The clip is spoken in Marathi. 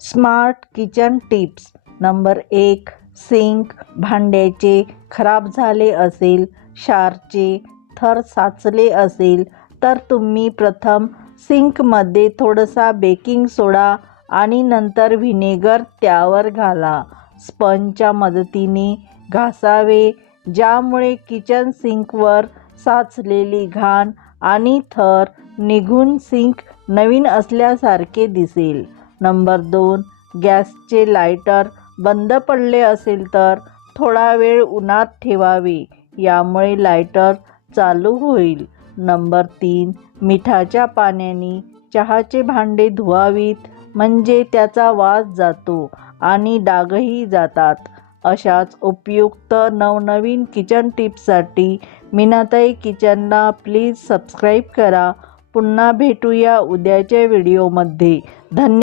Smart kitchen tips. Number 1. Sink भांड्याचे खराब झाले असेल, क्षाराचे थर साचले असेल तर तुम्ही प्रथम सिंकमध्ये थोडासा बेकिंग सोडा आणि नंतर व्हिनेगर त्यावर घाला. स्पंजच्या मदतीने घासावे, ज्यामुळे किचन सिंकवर साचलेली घाण आणि थर निघून सिंक नवीन असल्यासारखे दिसेल. नंबर 2. गॅसचे लायटर बंद पडले असेल तर थोडा वेळ उन्हात ठेवावे, यामुळे लायटर चालू होईल. नंबर 3. मिठाच्या पाण्याने चहाचे भांडे धुवावीत, म्हणजे त्याचा वास जातो आणि डागही जातात. अशाच उपयुक्त नवनवीन किचन टिप्ससाठी मीनाताई किचनला प्लीज सबस्क्राईब करा. पुन्हा भेटूया उद्याच्या व्हिडिओमध्ये. धन्यवाद.